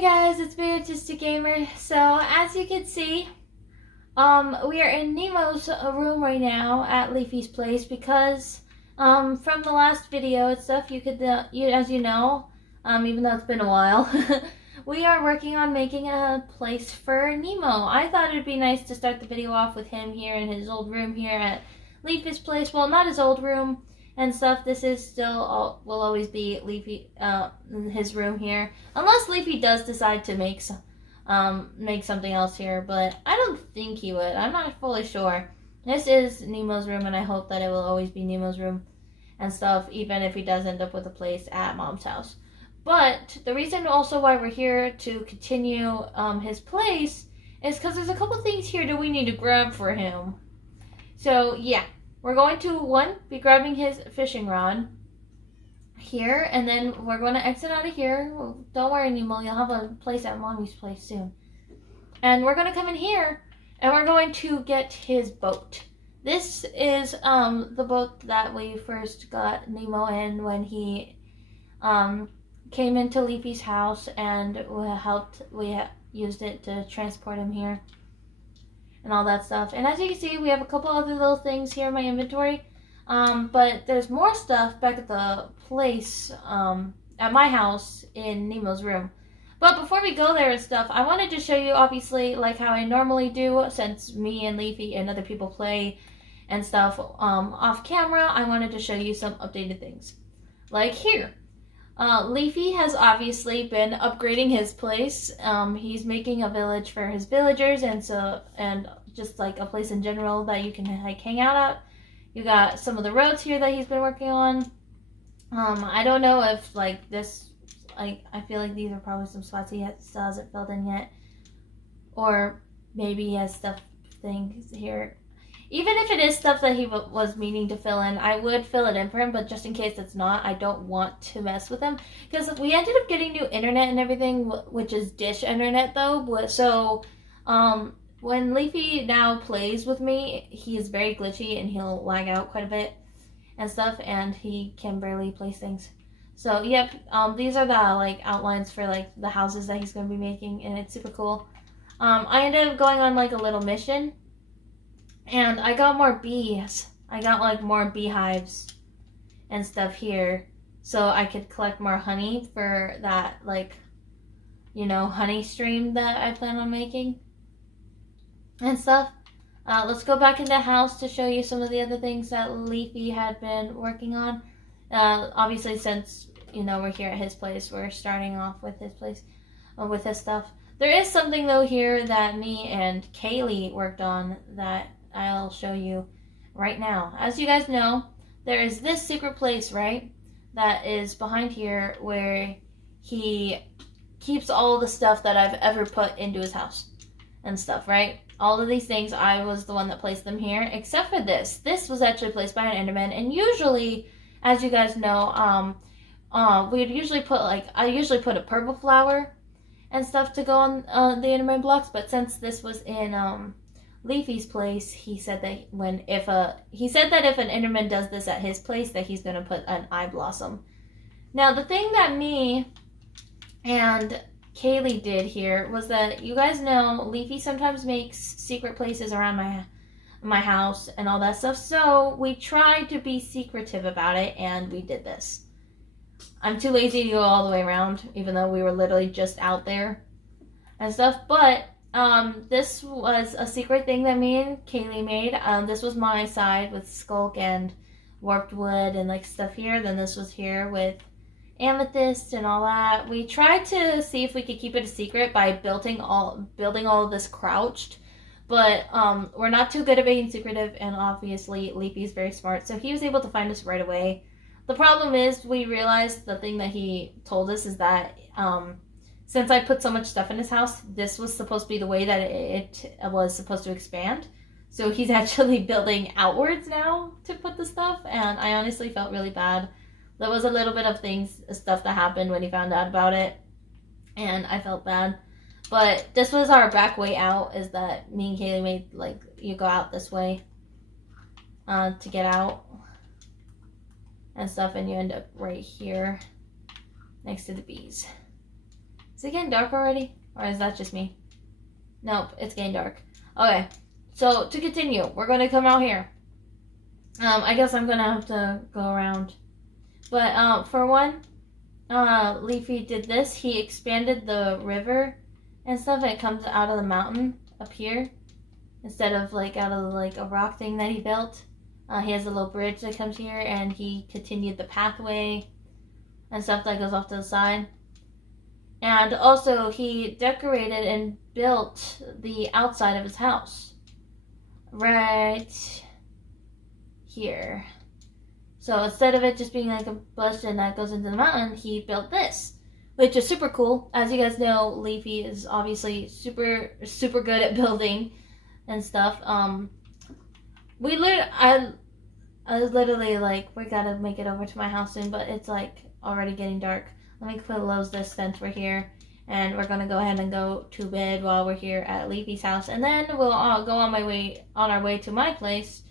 Hey guys, it's me, just a gamer. So as you can see, we are in Nemo's room right now at Leafy's place because from the last video and stuff, as you know, even though it's been a while, we are working on making a place for Nemo. I thought it'd be nice to start the video off with him here in his old room here at Leafy's place. Well, not his old room and stuff. This is still will always be Leafy his room here, unless Leafy does decide to make something else here, but I don't think he would. I'm not fully sure. This is Nemo's room, and I hope that it will always be Nemo's room and stuff, even if he does end up with a place at Mom's house. But the reason also why we're here to continue his place is because there's a couple things here that we need to grab for him. So yeah, we're going to be grabbing his fishing rod here, and then we're going to exit out of here. Well, don't worry, Nemo, you'll have a place at Mommy's place soon. And we're going to come in here, and we're going to get his boat. This is the boat that we first got Nemo in when he came into Leafy's house, and we used it to transport him here and all that stuff. And as you can see, we have a couple other little things here in my inventory. But there's more stuff back at the place, at my house in Nemo's room. But before we go there and stuff, I wanted to show you, obviously, like how I normally do, since me and Leafy and other people play and stuff off camera, I wanted to show you some updated things. Like here. Leafy has obviously been upgrading his place. He's making a village for his villagers, and just like a place in general that you can like hang out at. You got some of the roads here that he's been working on. I don't know if like this, like I feel like these are probably some spots he still hasn't filled in yet, or maybe he has things here. Even if it is stuff that he was meaning to fill in, I would fill it in for him, but just in case it's not, I don't want to mess with him. Because we ended up getting new internet and everything, which is dish internet though. So when Leafy now plays with me, he is very glitchy and he'll lag out quite a bit and stuff, and he can barely place things. So yep, these are the like outlines for like the houses that he's going to be making, and it's super cool. I ended up going on like a little mission, and I got more bees. I got like more beehives and stuff here, so I could collect more honey for that, like, you know, honey stream that I plan on making and stuff. Let's go back into the house to show you some of the other things that Leafy had been working on. Obviously, since, you know, we're here at his place, we're starting off with his place, with his stuff. There is something though here that me and Kaylee worked on that I'll show you right now. As you guys know, there is this secret place, right, that is behind here where he keeps all the stuff that I've ever put into his house and stuff, right? All of these things, I was the one that placed them here, except for this. This was actually placed by an Enderman, and usually, as you guys know, we'd usually put I usually put a purple flower and stuff to go on the Enderman blocks, but since this was in Leafy's place, he said that if an Enderman does this at his place, that he's gonna put an eye blossom. Now, the thing that me and Kaylee did here was that, you guys know, Leafy sometimes makes secret places around my house and all that stuff, so we tried to be secretive about it, and we did this. I'm too lazy to go all the way around, even though we were literally just out there and stuff, but this was a secret thing that me and Kaylee made. This was my side with skulk and warped wood and like stuff here. Then this was here with amethyst and all that. We tried to see if we could keep it a secret by building all of this crouched, but we're not too good at being secretive, and obviously Leafy's very smart, so he was able to find us right away. The problem is, we realized the thing that he told us is that since I put so much stuff in his house, this was supposed to be the way that it was supposed to expand. So he's actually building outwards now to put the stuff, and I honestly felt really bad. There was a little bit of stuff that happened when he found out about it, and I felt bad. But this was our back way out, is that me and Kaylee made, like, you go out this way to get out and stuff, and you end up right here next to the bees. Is it getting dark already? Or is that just me? Nope, it's getting dark. Okay, so to continue, we're going to come out here. I guess I'm going to have to go around. But for one, Leafy did this. He expanded the river and stuff, and it comes out of the mountain up here instead of like out of like a rock thing that he built. He has a little bridge that comes here, and he continued the pathway and stuff that goes off to the side. And also, he decorated and built the outside of his house right here. So instead of it just being like a bush and that goes into the mountain, he built this, which is super cool. As you guys know, Leafy is obviously super good at building and stuff. I literally like, we gotta make it over to my house soon, but it's like already getting dark. Let me close this since we're here, and we're gonna go ahead and go to bed while we're here at Leafy's house, and then we'll all go on our way to my place.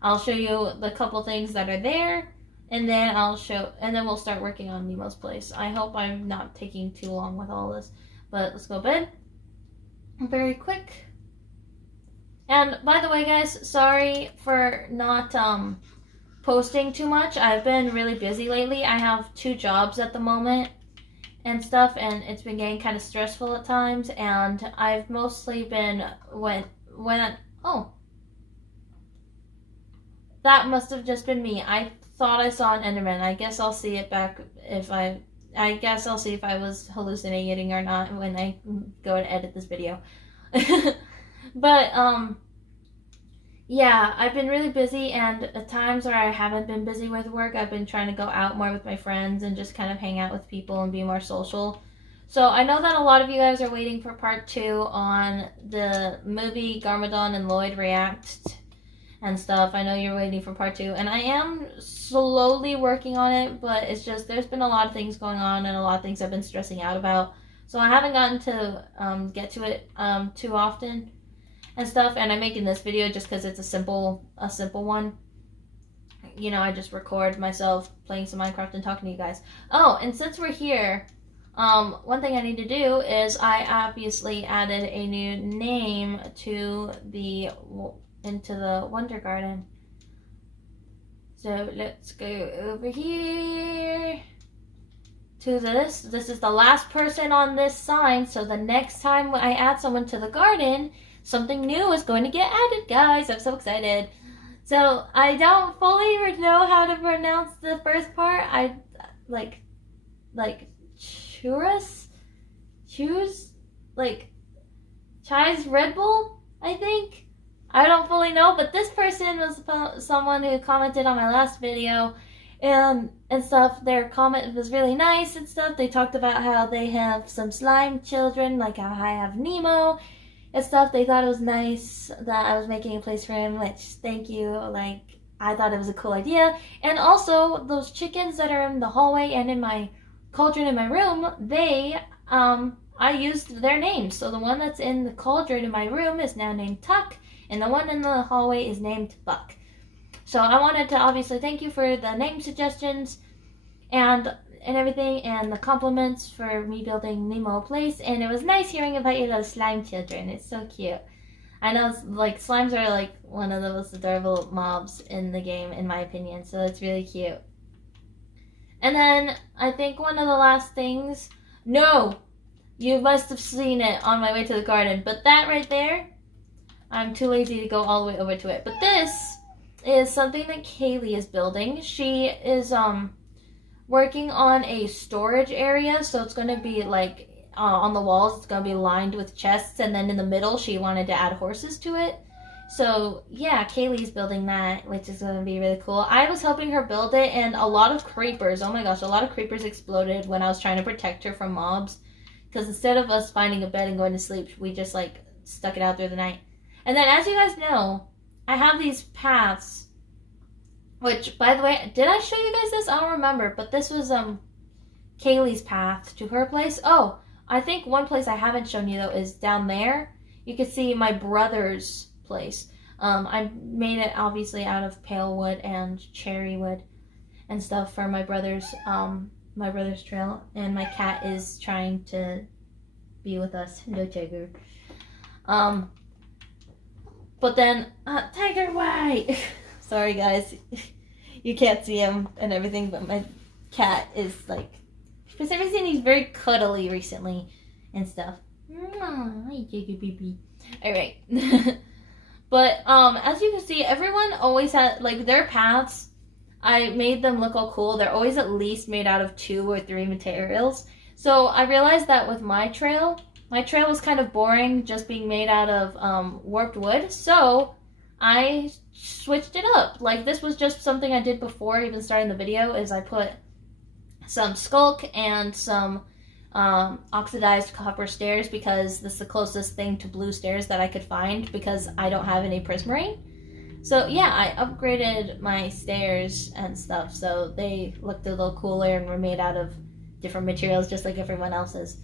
I'll show you the couple things that are there, and then we'll start working on Nemo's place. I hope I'm not taking too long with all this, but let's go to bed very quick. And by the way, guys, sorry for not posting too much. I've been really busy lately. I have 2 jobs at the moment and stuff, and it's been getting kind of stressful at times, and I've mostly been that must have just been me. I thought I saw an Enderman. I guess I'll see it back I guess I'll see if I was hallucinating or not when I go to edit this video. But yeah, I've been really busy, and at times where I haven't been busy with work, I've been trying to go out more with my friends and just kind of hang out with people and be more social. So I know that a lot of you guys are waiting for part 2 on the movie Garmadon and Lloyd React and stuff. I know you're waiting for part 2, and I am slowly working on it, but it's just there's been a lot of things going on and a lot of things I've been stressing out about. So I haven't gotten to get to it too often and stuff, and I'm making this video just because it's a simple one. You know, I just record myself playing some Minecraft and talking to you guys. Oh, and since we're here, one thing I need to do is I obviously added a new name to into the Wonder Garden. So let's go over here to this. This is the last person on this sign, so the next time I add someone to the garden, something new is going to get added, guys. I'm so excited. So I don't fully know how to pronounce the first part. I like choose like Chai's Red Bull, I think. I don't fully know, but this person was someone who commented on my last video and stuff. Their comment was really nice and stuff. They talked about how they have some slime children, like how I have Nemo and stuff. They thought it was nice that I was making a place for him, which, thank you. Like, I thought it was a cool idea. And also, those chickens that are in the hallway and in my cauldron in my room, I used their names. So the one that's in the cauldron in my room is now named Tuck, and the one in the hallway is named Buck. So I wanted to obviously thank you for the name suggestions and everything, and the compliments for me building Nemo Place. And it was nice hearing about your little slime children. It's so cute. I know, like, slimes are like one of the most adorable mobs in the game, in my opinion. So it's really cute. And then I think one of the last things. No, you must have seen it on my way to the garden, but that right there, I'm too lazy to go all the way over to it. But this is something that Kaylee is building. She is working on a storage area, so it's going to be like on the walls, it's going to be lined with chests, and then in the middle she wanted to add horses to it. So yeah, Kaylee's building that, which is going to be really cool. I was helping her build it, and a lot of creepers, oh my gosh, a lot of creepers exploded when I was trying to protect her from mobs, because instead of us finding a bed and going to sleep, we just like stuck it out through the night. And then, as you guys know, I have these paths, which, by the way, did I show you guys this? I don't remember, but this was Kaylee's path to her place. Oh, I think one place I haven't shown you, though, is down there. You can see my brother's place. I made it, obviously, out of pale wood and cherry wood and stuff for my brother's trail. And my cat is trying to be with us. No Tiger. But then, Tiger White! Sorry guys, you can't see him and everything, but my cat is like, for some reason he's very cuddly recently and stuff. Hi Tiger baby. Alright. But, as you can see, everyone always had, like, their paths, I made them look all cool. They're always at least made out of 2 or 3 materials. So I realized that with my trail was kind of boring, just being made out of warped wood. So I switched it up. Like, this was just something I did before even starting the video, is I put some skulk and some oxidized copper stairs, because this is the closest thing to blue stairs that I could find, because I don't have any prismarine. So yeah, I upgraded my stairs and stuff, so they looked a little cooler and were made out of different materials just like everyone else's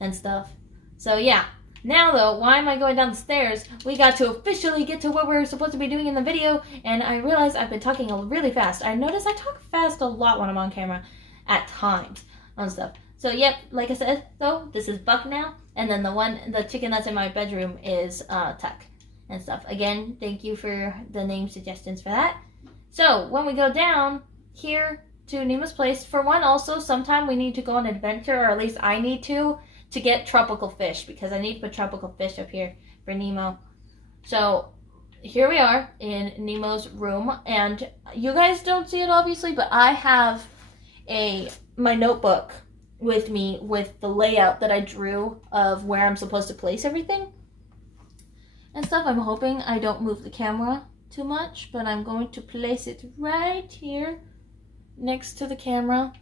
and stuff. So yeah, now though, why am I going down the stairs? We got to officially get to what we're supposed to be doing in the video, and I realized I've been talking really fast. I notice I talk fast a lot when I'm on camera at times on stuff. So yep, like I said, though, this is Buck now, and then the chicken that's in my bedroom is Tuck and stuff. Again, thank you for the name suggestions for that. So when we go down here to Nemo's place, for one, also sometime we need to go on an adventure, or at least I need to get tropical fish, because I need to put tropical fish up here for Nemo. So here we are in Nemo's room, and you guys don't see it obviously, but I have my notebook with me with the layout that I drew of where I'm supposed to place everything and stuff. I'm hoping I don't move the camera too much, but I'm going to place it right here next to the camera.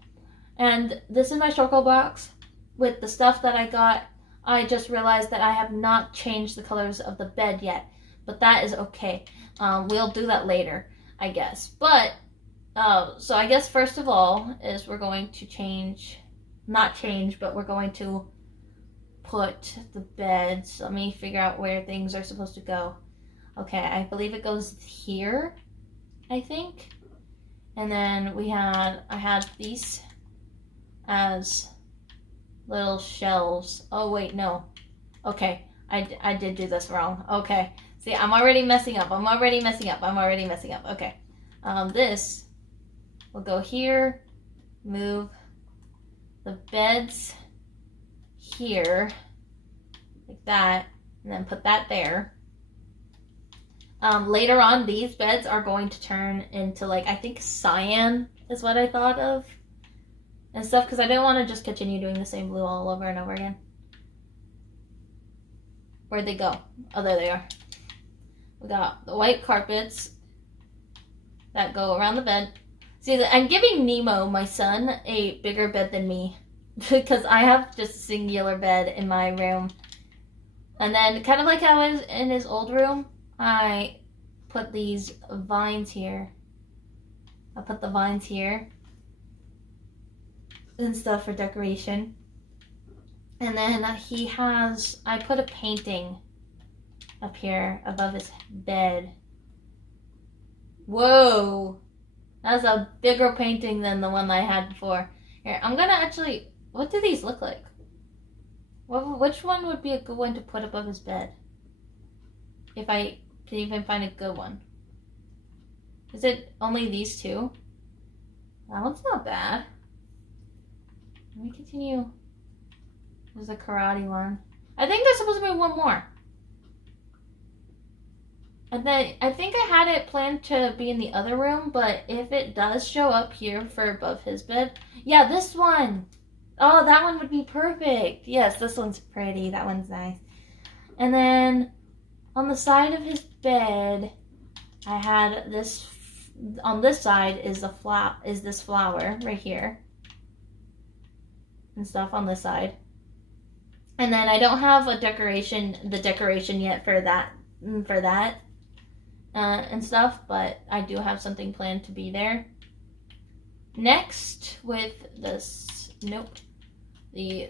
And this is my circle box with the stuff that I got. I just realized that I have not changed the colors of the bed yet, but that is okay. We'll do that later, I guess. But so I guess first of all is we're going to we're going to put the beds. Let me figure out where things are supposed to go. Okay, I believe it goes here, I think. And then I had these as little shelves. Oh wait, no. Okay, I did do this wrong. Okay, see, I'm already messing up. Okay, this will go here. Move the beds here like that, and then put that there. Later on, these beds are going to turn into, like, I think cyan is what I thought of and stuff, because I didn't want to just continue doing the same blue all over and over again. Where'd they go? Oh, there they are. We got the white carpets that go around the bed. See, I'm giving Nemo, my son, a bigger bed than me, because I have just a singular bed in my room. And then, kind of like how I was in his old room, I put these vines here. I put the vines here and stuff for decoration. And then I put a painting up here above his bed. Whoa! That's a bigger painting than the one I had before. Here, I'm gonna actually, what do these look like? Which one would be a good one to put above his bed? If I can even find a good one. Is it only these two? That one's not bad. Let me continue. There's a karate one. I think there's supposed to be one more. And then I think I had it planned to be in the other room, but if it does show up here for above his bed, yeah, this one. Oh, that one would be perfect. Yes, this one's pretty. That one's nice. And then on the side of his bed, I had this. On this side is this flower right here, and stuff on this side. And then I don't have the decoration yet for that. And stuff, but I do have something planned to be there. Next, with the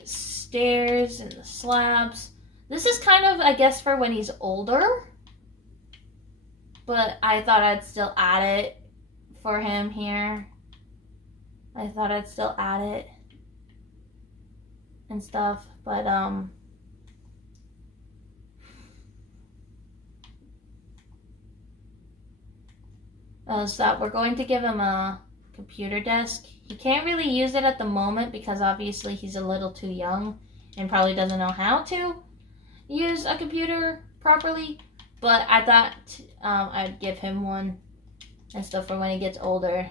stairs and the slabs. This is kind of, I guess, for when he's older, but I thought I'd still add it for him here. I thought I'd still add it and stuff, but So we're going to give him a computer desk. He can't really use it at the moment because obviously he's a little too young and probably doesn't know how to use a computer properly. But I thought I'd give him one and stuff for when he gets older.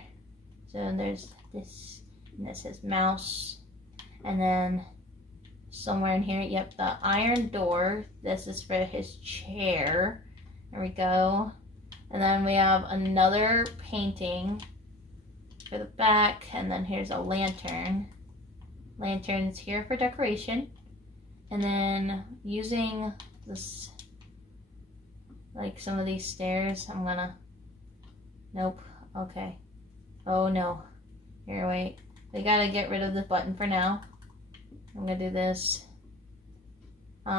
So there's this, and this is mouse, and then somewhere in here, yep, the iron door. This is for his chair. There we go. And then we have another painting for the back, and then here's a lantern. Lantern's here for decoration. And then using this, like some of these stairs, I'm gonna, nope, okay. Oh no, here, wait. We gotta get rid of the button for now. I'm gonna do this. The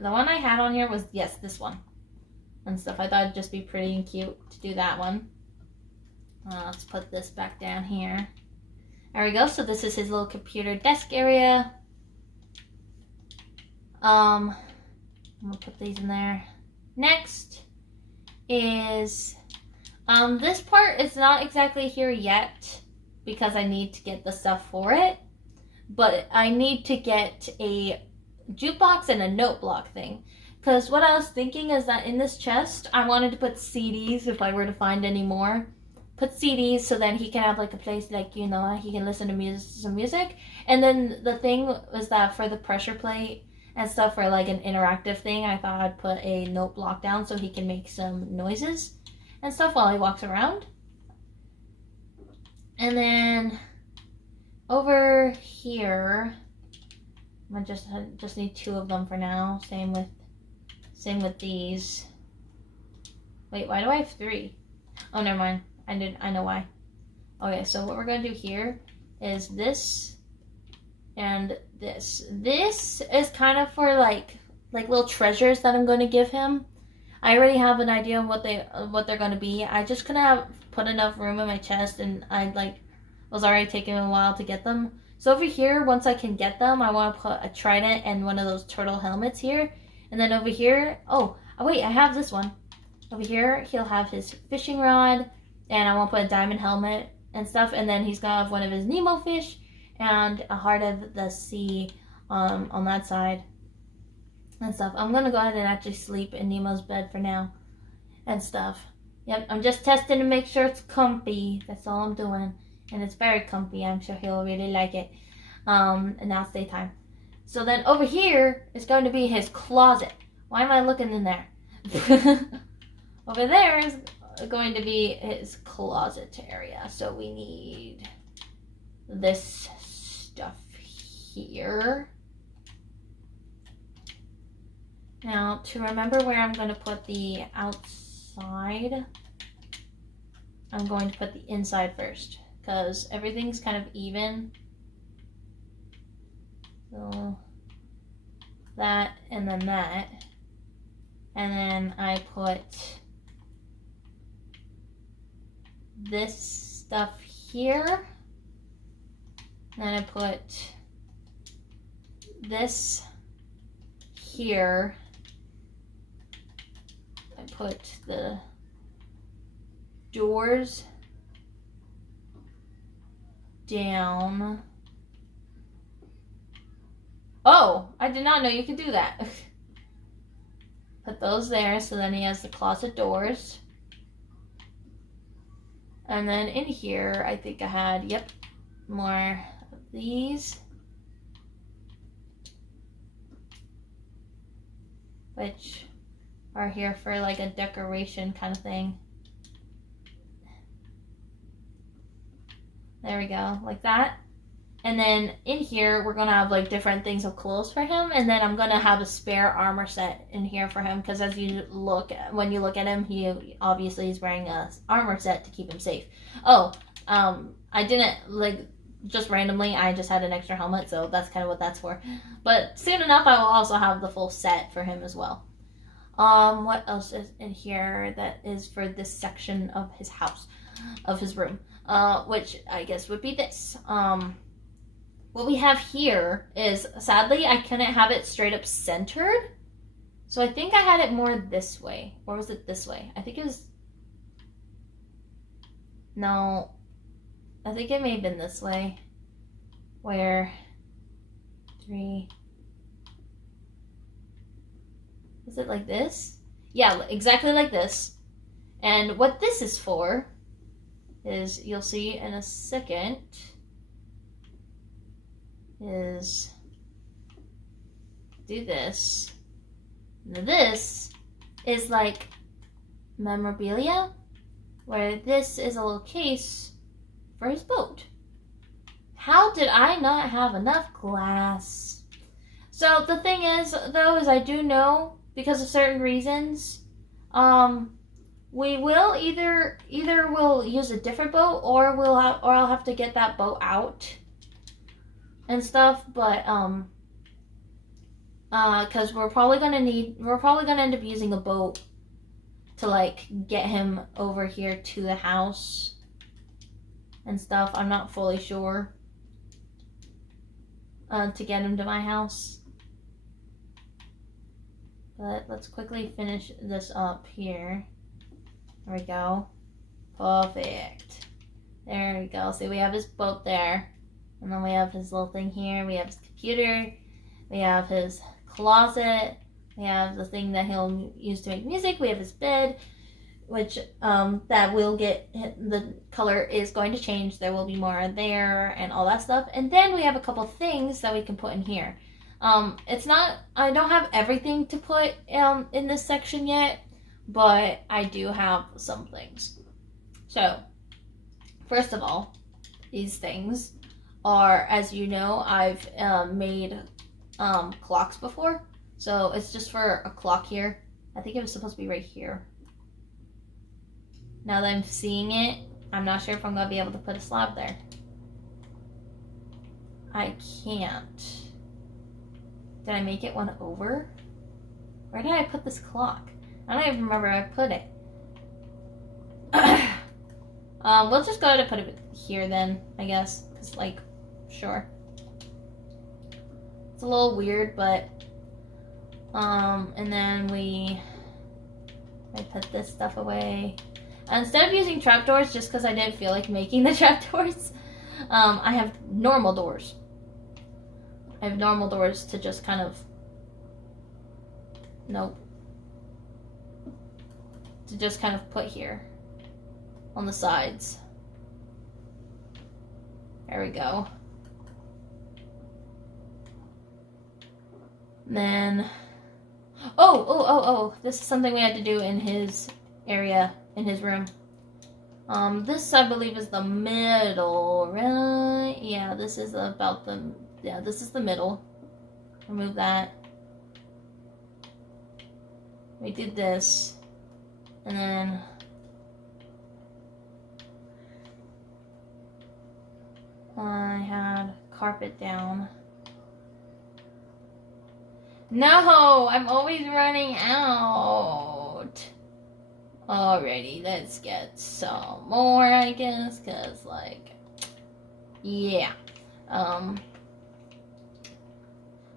one I had on here was, yes, this one. And stuff. I thought it'd just be pretty and cute to do that one. Let's put this back down here. There we go. So this is his little computer desk area. I'm gonna put these in there. Next is this part is not exactly here yet because I need to get the stuff for it. But I need to get a jukebox and a note block thing. Because what I was thinking is that in this chest, I wanted to put CDs if I were to find any more. Put CDs so then he can have like a place like, you know, he can listen to some music. And then the thing was that for the pressure plate and stuff for like an interactive thing, I thought I'd put a note block down so he can make some noises and stuff while he walks around. And then over here, I just need 2 of them for now. Same with these. Wait, why do I have 3? Oh, never mind. I know why. Okay, so what we're gonna do here is this and this. This is kind of for like little treasures that I'm gonna give him. I already have an idea of what they're gonna be. I just couldn't have put enough room in my chest, and I was already taking a while to get them. So over here, once I can get them, I want to put a trident and one of those turtle helmets here. And then over here, oh wait, I have this one. Over here, he'll have his fishing rod, and I want to put a diamond helmet and stuff. And then he's gonna have one of his Nemo fish and a heart of the sea on that side and stuff. I'm gonna go ahead and actually sleep in Nemo's bed for now and stuff. Yep, I'm just testing to make sure it's comfy. That's all I'm doing. And it's very comfy. I'm sure he'll really like it. And now it's daytime. So then over here is going to be his closet. Why am I looking in there? Over there is going to be his closet area. So we need this stuff here. Now, to remember where I'm going to put the outside, I'm going to put the inside first, because everything's kind of even. So that, and then that. And then I put this stuff here. Then I put this here. I put the doors down. Oh, I did not know you could do that. Put those there, so then he has the closet doors. And then in here, I think I had, yep, more of these. Which are here for like a decoration kind of thing. There we go, like that. And then in here, we're gonna have like different things of clothes for him. And then I'm gonna have a spare armor set in here for him. Because as you look, when you look at him, he obviously is wearing a armor set to keep him safe. Oh, I didn't just randomly, I just had an extra helmet. So that's kind of what that's for. But soon enough, I will also have the full set for him as well. What else is in here that is for this section of his house, of his room? Which I guess would be this. What we have here is, sadly, I couldn't have it straight up centered. So I think I had it more this way. Or was it this way? I think it was... No, I think it may have been this way. Where 3. Is it like this? Yeah, exactly like this. And what this is for is, you'll see in a second, is do this. Now this is like memorabilia, where this is a little case for his boat. How did I not have enough glass? So the thing is, though, is I do know, because of certain reasons, we will either we'll use a different boat, or I'll have to get that boat out and stuff. But because we're probably gonna end up using a boat to like get him over here to the house and stuff. I'm not fully sure. To get him to my house. But let's quickly finish this up here. There we go. Perfect. There we go. See, we have his boat there. And then we have his little thing here. We have his computer. We have his closet. We have the thing that he'll use to make music. We have his bed, which that will get, the color is going to change. There will be more there and all that stuff. And then we have a couple things that we can put in here. It's not, I don't have everything to put in this section yet, but I do have some things. So, first of all, these things are, as you know, I've made clocks before. So it's just for a clock here. I think it was supposed to be right here. Now that I'm seeing it, I'm not sure if I'm going to be able to put a slab there. I can't. Did I make it one over? Where did I put this clock? I don't even remember where I put it. We'll just go ahead and put it here then, I guess. Cause like, sure. It's a little weird, but and then I put this stuff away. Instead of using trapdoors, just because I didn't feel like making the trapdoors, I have normal doors. I have normal doors to just kind of, to just kind of put here on the sides. There we go. And then, oh, this is something we had to do in his area, in his room. This I believe is the middle, right? Yeah, this is about the, this is the middle. Remove that. We did this. And then I had carpet down. No, I'm always running out. Alrighty, let's get some more, I guess, cause like, yeah.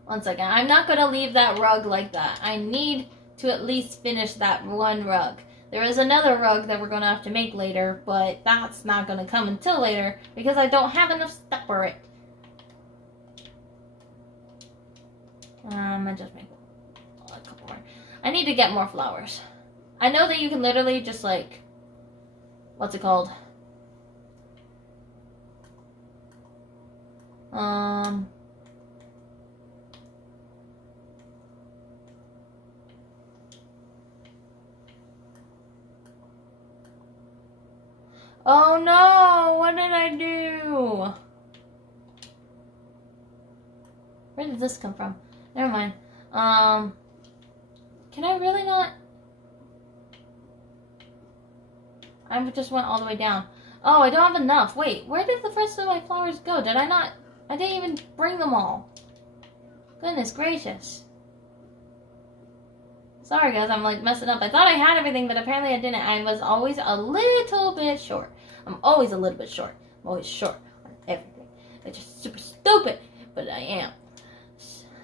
One second, I'm not gonna leave that rug like that. I need to at least finish that one rug. There is another rug that we're gonna have to make later, but that's not gonna come until later because I don't have enough stuff for it. I just make a couple more. I need to get more flowers. I know that you can literally just like, what's it called? Oh no, what did I do? Where did this come from? Never mind. Can I really not? I just went all the way down. Oh, I don't have enough. Wait, where did the rest of my flowers go? Did I not? I didn't even bring them all. Goodness gracious. Sorry guys, I'm like messing up. I thought I had everything, but apparently I didn't. I was always a little bit short. I'm always a little bit short. I'm always short on everything. It's just super stupid, but I am.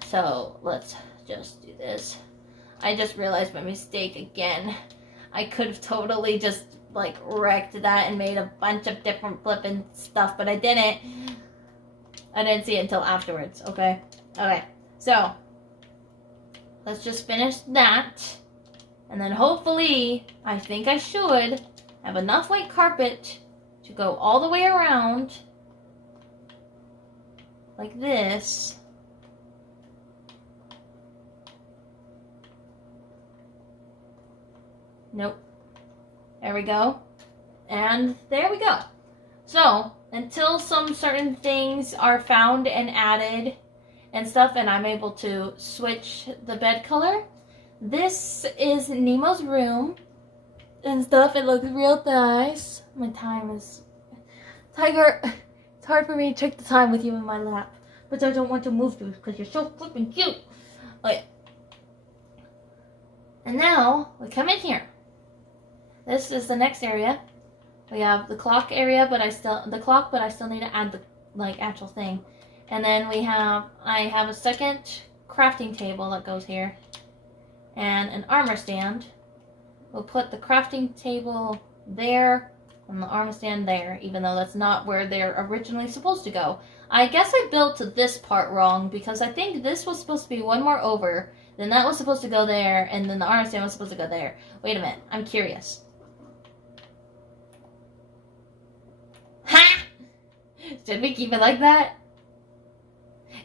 So let's just do this. I just realized my mistake again. I could have totally just like wrecked that and made a bunch of different flippin' stuff, but I didn't. I didn't see it until afterwards, okay? Okay, so let's just finish that. And then hopefully, I think I should have enough white carpet to go all the way around like this. Nope. There we go. And there we go. So, until some certain things are found and added and stuff, and I'm able to switch the bed color, this is Nemo's room and stuff. It looks real nice. My time is... Tiger, it's hard for me to check the time with you in my lap, but I don't want to move you because you're so flippin' cute. Okay. And now, we come in here. This is the next area. We have the clock area, but I still need to add the like actual thing. And then I have a second crafting table that goes here, and an armor stand. We'll put the crafting table there and the armor stand there, even though that's not where they're originally supposed to go. I guess I built this part wrong because I think this was supposed to be one more over, then that was supposed to go there, and then the armor stand was supposed to go there. Wait a minute, I'm curious. Ha! Should we keep it like that?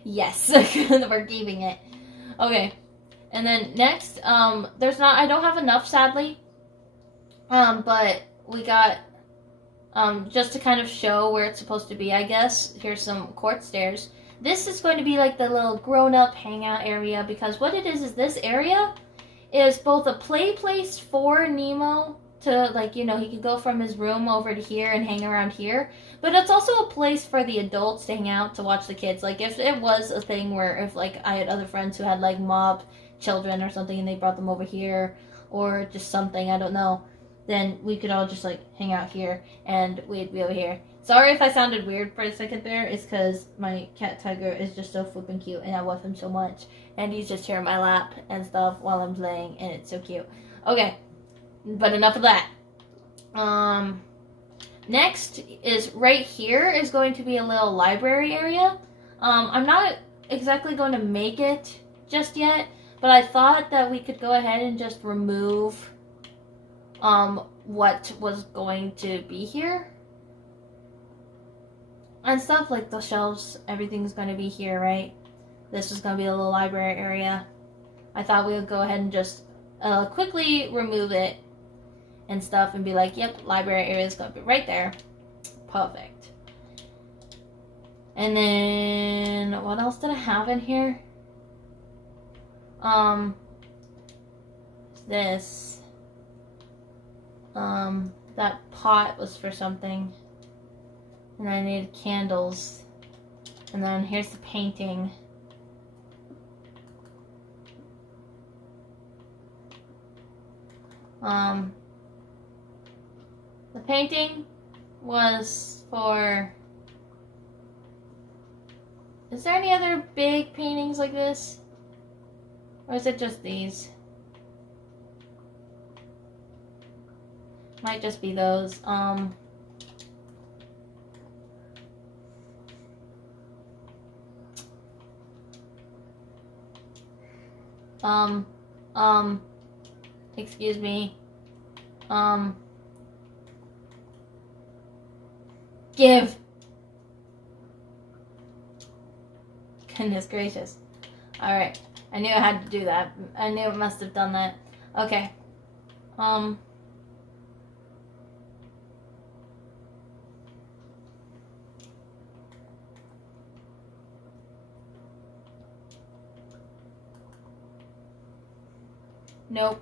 Yes, we're keeping it. Okay, and then next, I don't have enough, sadly. But we got, just to kind of show where it's supposed to be, I guess. Here's some quartz stairs. This is going to be like the little grown-up hangout area, because what it is this area is both a play place for Nemo to, like, you know, he could go from his room over to here and hang around here. But it's also a place for the adults to hang out, to watch the kids. Like, if it was a thing where if, like, I had other friends who had, like, mob children or something and they brought them over here, or just something, I don't know, then we could all just, like, hang out here and we'd be over here. Sorry if I sounded weird for a second there. It's because my cat Tiger is just so flippin' cute and I love him so much. And he's just here in my lap and stuff while I'm playing, and it's so cute. Okay. But enough of that. Next is right here is going to be a little library area. I'm not exactly going to make it just yet, but I thought that we could go ahead and just remove what was going to be here. And stuff like the shelves, everything's going to be here, right? This is going to be a little library area. I thought we would go ahead and just quickly remove it and stuff and be like, yep, library area is going to be right there. Perfect. And then, what else did I have in here? This. That pot was for something. And I needed candles. And then here's the painting. The painting was for... Is there any other big paintings like this? Or is it just these? Might just be those. Excuse me. Give. Goodness gracious. Alright. I knew I had to do that. I knew it must have done that. Okay. Nope.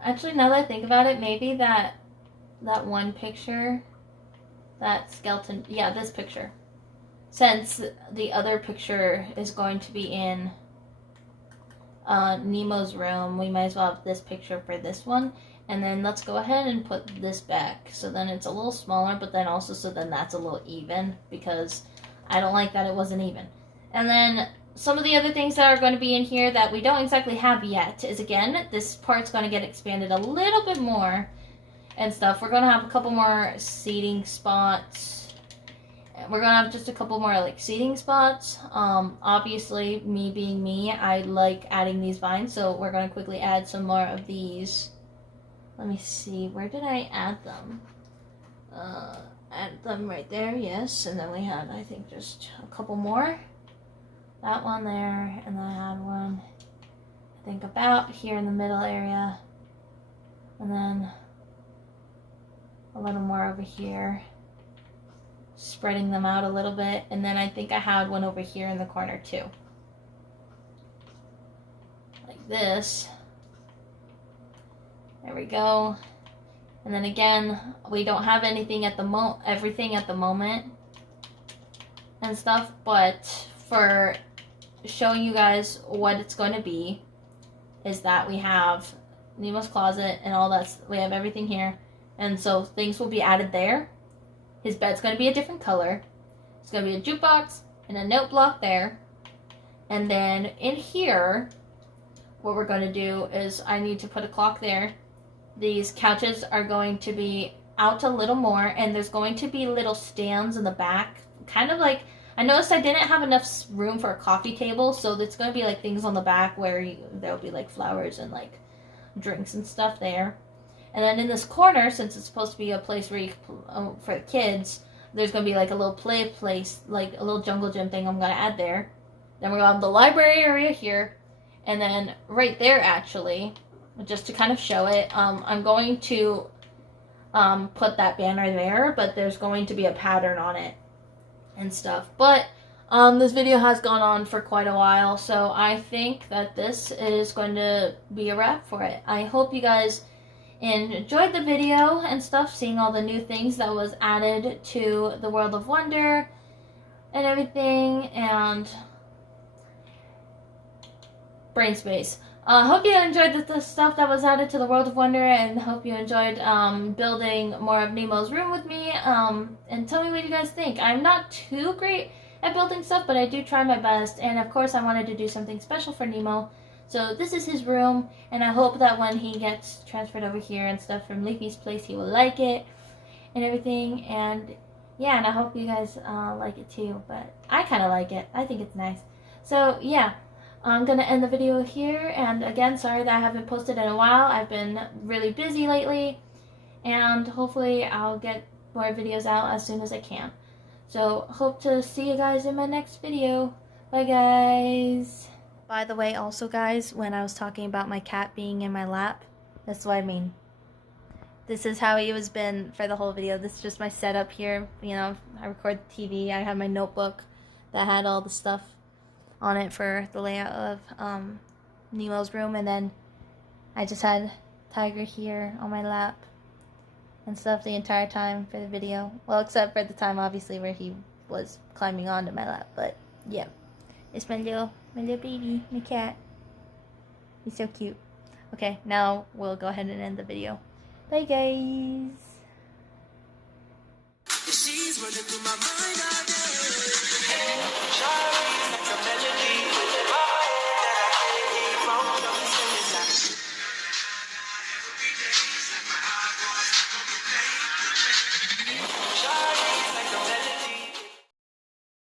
Actually, now that I think about it, maybe that one picture, that skeleton, yeah, this picture. Since the other picture is going to be in Nemo's room, we might as well have this picture for this one. And then let's go ahead and put this back. So then it's a little smaller, but then also so then that's a little even, because I don't like that it wasn't even. And then some of the other things that are going to be in here that we don't exactly have yet is, again, this part's going to get expanded a little bit more and stuff. We're going to have a couple more seating spots. We're going to have just a couple more like seating spots. Obviously, me being me, I like adding these vines, so we're going to quickly add some more of these. Let me see, where did I add them? Add them right there, yes. And then we had, I think, just a couple more. That one there, and then I had one, I think, about here in the middle area. And then a little more over here. Spreading them out a little bit. And then I think I had one over here in the corner too. Like this. There we go. And then again, we don't have anything at the everything at the moment and stuff, but for showing you guys what it's going to be is that we have Nemo's closet and all that. We have everything here, and so things will be added there. His bed's going to be a different color. It's going to be a jukebox and a note block there. And then in here, what we're going to do is I need to put a clock there. These couches are going to be out a little more, and there's going to be little stands in the back. Kind of like, I noticed I didn't have enough room for a coffee table, so it's going to be like things on the back where there'll be like flowers and like drinks and stuff there. And then in this corner, since it's supposed to be a place where you for the kids, there's going to be like a little play place, like a little jungle gym thing I'm going to add there. Then we're going to have the library area here, and then right there actually, just to kind of show it, I'm going to put that banner there, but there's going to be a pattern on it and stuff. But this video has gone on for quite a while, so I think that this is going to be a wrap for it. I hope you guys enjoyed the video and stuff, seeing all the new things that was added to the World of Wonder and everything, and brain space. Hope you enjoyed the stuff that was added to the World of Wonder, and hope you enjoyed building more of Nemo's room with me. And tell me what you guys think. I'm not too great at building stuff, but I do try my best. And of course, I wanted to do something special for Nemo. So this is his room, and I hope that when he gets transferred over here and stuff from Leafy's place, he will like it and everything. And yeah, and I hope you guys like it too. But I kind of like it. I think it's nice. So yeah. I'm going to end the video here, and again, sorry that I haven't posted in a while. I've been really busy lately, and hopefully I'll get more videos out as soon as I can. So, hope to see you guys in my next video. Bye, guys. By the way, also, guys, when I was talking about my cat being in my lap, that's what I mean. This is how he has been for the whole video. This is just my setup here. You know, I record the TV. I have my notebook that had all the stuff on it for the layout of Nemo's room, and then I just had Tiger here on my lap and stuff the entire time for the video. Well, except for the time obviously where he was climbing onto my lap, but yeah. It's my little baby, my cat. He's so cute. Okay, now we'll go ahead and end the video. Bye, guys. She's running through my mind all day.